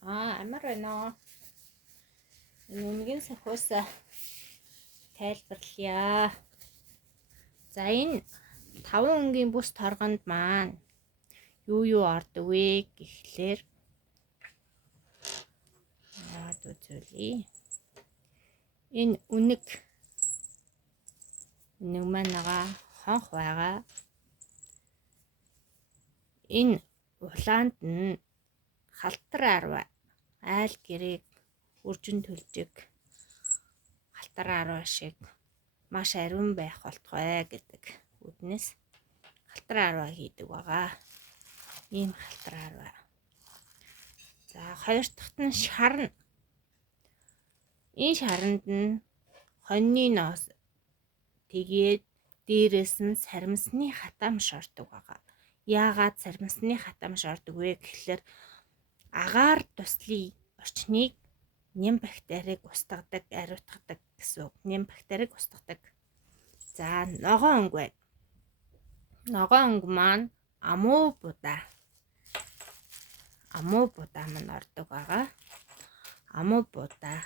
Амар байна. Үнгийн сахиус тайлбарлая. За энэ 5 өнгийн бүс торгонд маань юу ордог вэ гэхлээр яад үзүүлье. Энэ үнэг маань байгаа хонх байгаа. Энэ улаанд нь халтар арва айл гэрээг үржин төлжиг халтар арва шиг маш ариун байх болтугай гэдэг үднэс халтар арва хийдэг байгаа. Ийм халтар арва. За хоёр дахьт нь шарна. Энэ шаранд нь хоньны ноос тэгээд дээрээс нь саримсны хатамш ордог байгаа. Яагаад саримсны хатамш ордог вэ гэхлээр агаар туслын орчныг нэм бактерийг устгадаг, ариутгадаг гэсэн үг. Нэм бактерийг устгадаг. За ногоон өнг байна. Ногоон өнг маань амуу будаа маань ордог байгаа. Амуу будаа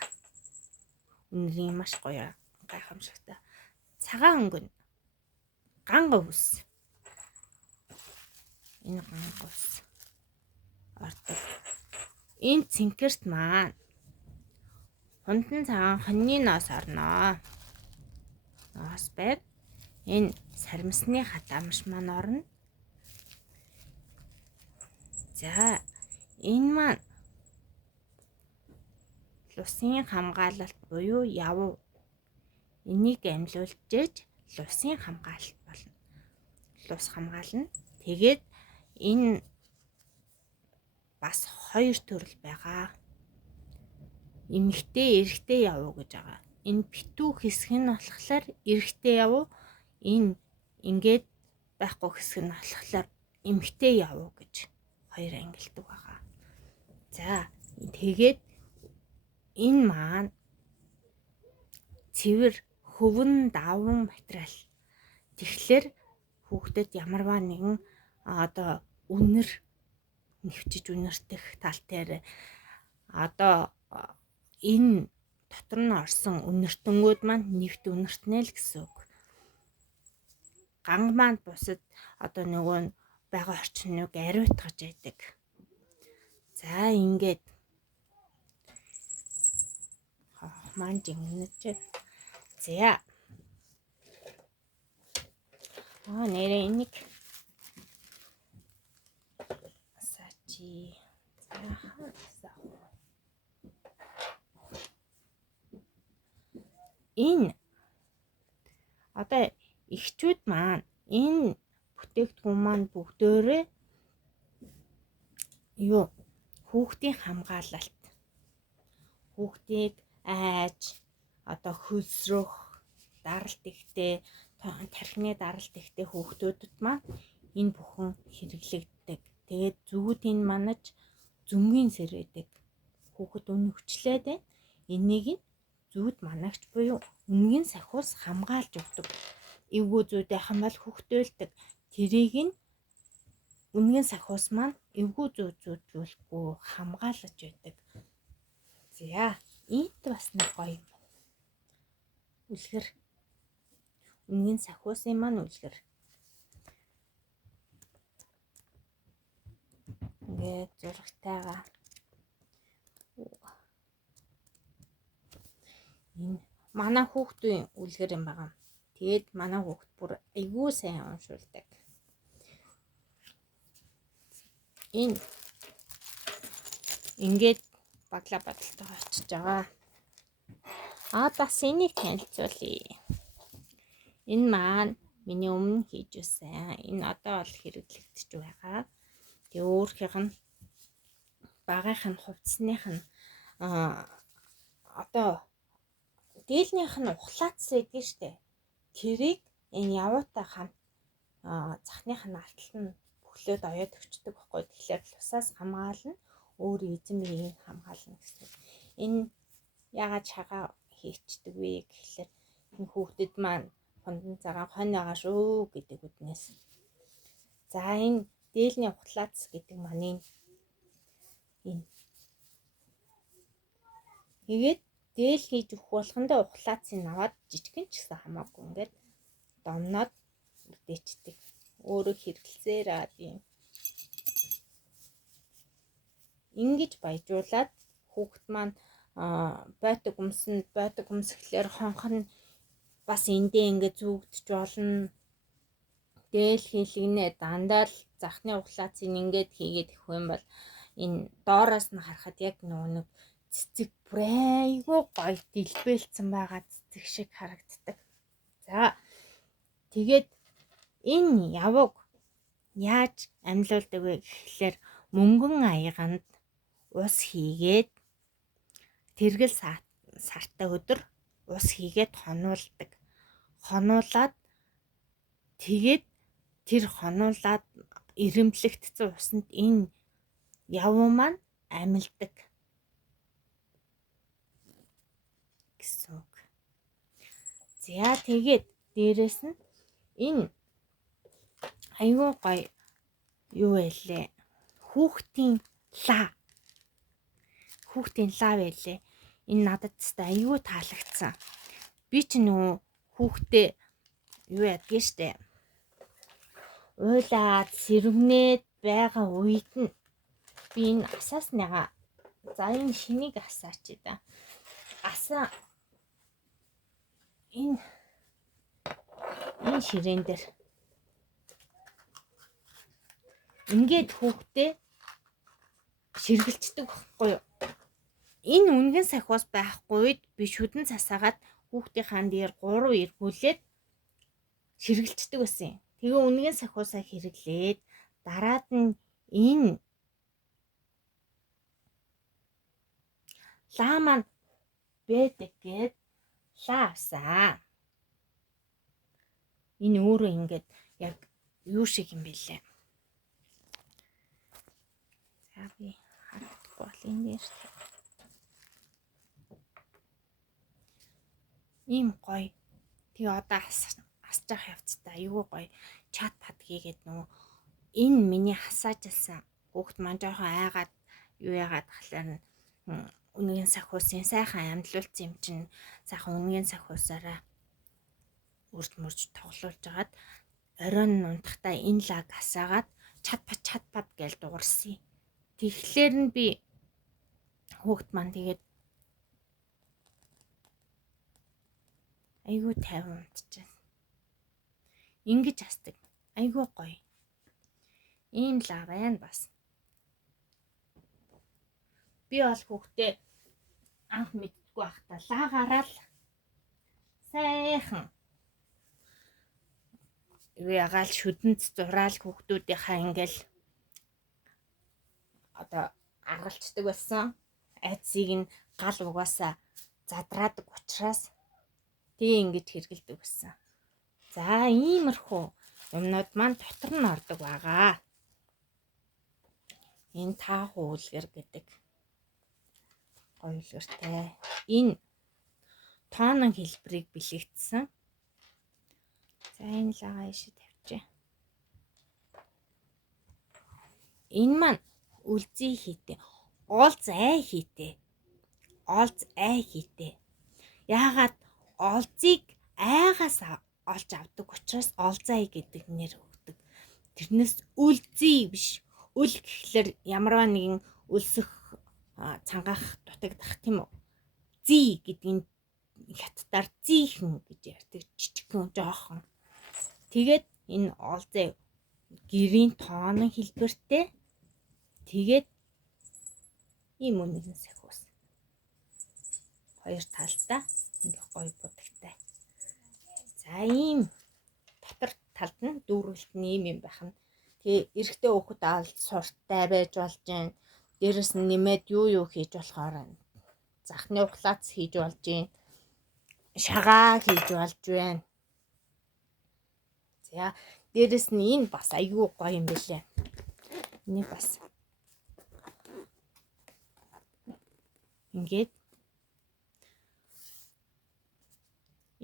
үнэрийн маш гоё гайхамшигтай. Цагаан өнг нь ганга ус. Энэ ганга ус ордог. Энэ цэнкэрт маань хундан цагаан хоньны ноос орно. Ноос байв. Энэ саримсны хатамш маань орно. За энэ маань лусын хамгаалалт буюу явуу. Энийг амлиулж лусын хамгаалалт болно. Лус хамгаална. Тэгээд энэ бас хоёр төрөл байгаа. Эмэгтэй, эрэгтэй явуу гэж байгаа. Энэ битүү хэсэг нь болохоор эрэгтэй явуу, энэ ингээд байхгүй хэсэг нь болохоор эмэгтэй явуу гэж хоёр ангилдаг байгаа. За тэгээд энэ маань цэвэр хөвөн даван материал. Тэгэхээр хүүхдэд ямарваа нэгэн үнэр нэвчиж үнэртэх тал дээр энэ дотор нь орсон үнэртэнгүүд маань нэвт үнэртнэ л гэсэн үг. Ганг маань бусад нөгөө нь байгаа орчныг ариутгаж яадаг. За ингээд маань жингнэж. За. Нэрээ энийг сачи. Энэ эхчүүд маань энэ бүтээгдэхүүн маань бүгдөө хүүхдийн хамгаалалт. Хүүхдийг айж хөлсрөх, даралт ихтэй, тархины даралт ихтэй хүүхдүүдэд маань энэ бүхэн хэрэглэгддэг. Тэгээд зүгүүдийн манаж зөмгийн сэрээдэг. Хүүхэд өнөгчлээд байна. Энийг нь зүүд манагч буюу үнгийн сахиус хамгаалж өгдөг. Эвгүй зүүд яхан бол хөхтөөлдөг. Тэрийг нь үнгийн сахиус маань эвгүй зүүдлүүлэхгүй хамгаалж байдаг. За, энд бас нэг гоё юм. Үлгэр үнгийн сахиусын маань үлгэр. Ингээд зурагтайгаа энэ манай хүүхдийн үлгэр юм байгаа. Тэгээд манай хүүхд бүр айгүй сайн уншуулдаг. Энэ ингээд баглаа бодолтойгоо очиж байгаа. Бас энийг танилцуулъя. Энэ маань миний өмнө хийж байсан. Энэ одоо бол хэрэглэгдэж байгаа. Тэгээ өөрхийнх нь багийнх нь хувцсных нь дээлнийх нь ухлаацс байдаг штэ. Тэрийг энэ явуутай хамт цахных нь алтал нь бөглөөд оёод өчтдөг байхгүй. Тэгэхээр лусаас хамгаална, өөр эзэн биеийг хамгаална гэсэн. Энэ ягаад шагаа хийчдэг вэ гэхлээр энэ хүүхдэд маань хундан цагаан хонь байгаа шүү гэдэг үднээс. За энэ дээлний ухлаац гэдэг маань энэ Тэгээд дээл хийж өгөх болгондоо ухлаацыг аваад жижигэн ч гэсэн хамаагүй ингээд домноод үлдээчдэг. Өөрөө хэрэглэсээр аа тийм. Ингэж баяжуулаад хүүхэд маань бойтог өмсөхлөөр хонхон бас эндээ ингээд зүгдэж болно. Дээл хийлгэнэ дандаа л захны ухлаацыг ингээд хийгээд өгөх юм бол энэ доороос нь харахад яг нэг цэцэг бүр айгүй гоё дэлбэлцэн байгаа цэцэг шиг харагддаг. За тэгээд энэ яваг яаж амьлуулдаг вэ гэхлээр мөнгөн аяганд ус хийгээд тэргэл сартай өдөр ус хийгээд хонуулдаг. Хонуулаад тэгээд тэр хонуулаад ирэмблэгдсэн усанд энэ явуу маань амилдаг гэсэн үг. За тэгээд дээрэс нь энэ аюу гоё юу байлээ? Хүүхдийн лаа байлээ. Энэ надад тест аюу таалагдсан. Би ч нөгөө хүүхдээ юу ядгийг штэ. Уйлаад сэрвнээд байгаа үед нь би энэ асаасныгаа за энэ шинийг асаач да. Асаа энэ ширээн дээр ингээд хүүхдээ ширгэлцдэг байхгүй юу? Энэ үнгэн сахиус байхгүй үед би шүдэн цасаагаад хүүхдийнхаа дээр 3 эргүүлээд ширгэлцдэг байсан юм. Тэгээ үнгэн сахиусаа хэрэглээд дараад нь энэ лаа маань бэдэг гээд лаа авсан. Энэ өөрөө ингээд яг юу шиг юм бэлээ. За би харахгүй бол энэ дээр ийм гоё. Тэгээ одоо асж явах явцтай аюу гоё чат пад хийгээд нөгөө энэ миний хасаажилсан хүүхд маань жоохон айгаад юу яагаад тахлаар үнгийн сахиусын сайхан амьдлуулсан юм чинь сайхан үнгийн сахиусаараа үрд мөрж тоглуулж агаад оройн унтахтаа энэ лаг асаагаад чат пад гэж дуурсан. Тэгэхээр нь би хүүхд маань тэгээд айгүй тайван унтчихсан. Ингэж асдаг. Айгүй гоё. Ийм лаа байна бас. Би бол хүүхдээ анх мэддэггүй байхдаа лагаараа л сайхан ягаал шүдэнц зураал хүүхдүүдийнхаа ингээл одоо аргалцдаг байсан. Айцыг нь гал угаасаа задраадаг учраас тэгээ ингэж хэргэлдэг байсан. За иймэрхүү юмнууд маань дотор нь ордог байгаа. Энэ таахуу үлгэр гэдэг гоё үлгэртэй. Энэ тоонон хэлбэрийг бэлэгдсэн. За энэ лагаа ишээ тавьчих. Энэ маань үлзий хийтэй. Олз ай хийтэй. Яагаад олзыг айгаас олж авдаг учраас олзай гэдэг нэр өгдөг. Тэрнээс үлзий биш. Үл гэхлээр ямарваа нэгэн өлсөх цангаах дутагдах тийм үү? Зий гэдгийг хятадаар зийхэн гэж ярьдаг. Жижигхэн жоохон. Тэгээд энэ олзай гэрийн тоонон хэлбэртэй. Тэгээд ийм үнэн сахиус. Хоёр талдаа ингээ гоё будагтай. За ийм дотор талд нь дүүрэлт нь ийм байх нь. Тэгээ эрэгтэй хүүхэд аалт сурттай байж болж гин. Дээрэс нь нэмээд юу хийж болохоор захны ухлаац хийж болж гин. Шагаа хийж болж байна. За дээрэс нь энэ бас аюу гоё юм бэлээ. Энийг бас ингээд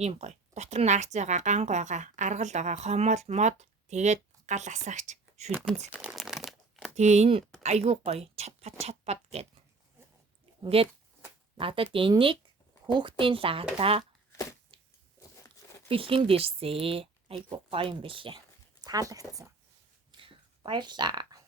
ийм гоё. Дотор нь арц байгаа, ганг байгаа, аргал байгаа, хомол мод тэгээд гал асаагч шүдэнц. Тэгээ энэ аюу гоё чат пад гэд. Ингээд надад энийг хүүхдийн лаата бэлгэнд ирсэн. Айгу гоё юм билээ. Таалагдсан. Баярлаа.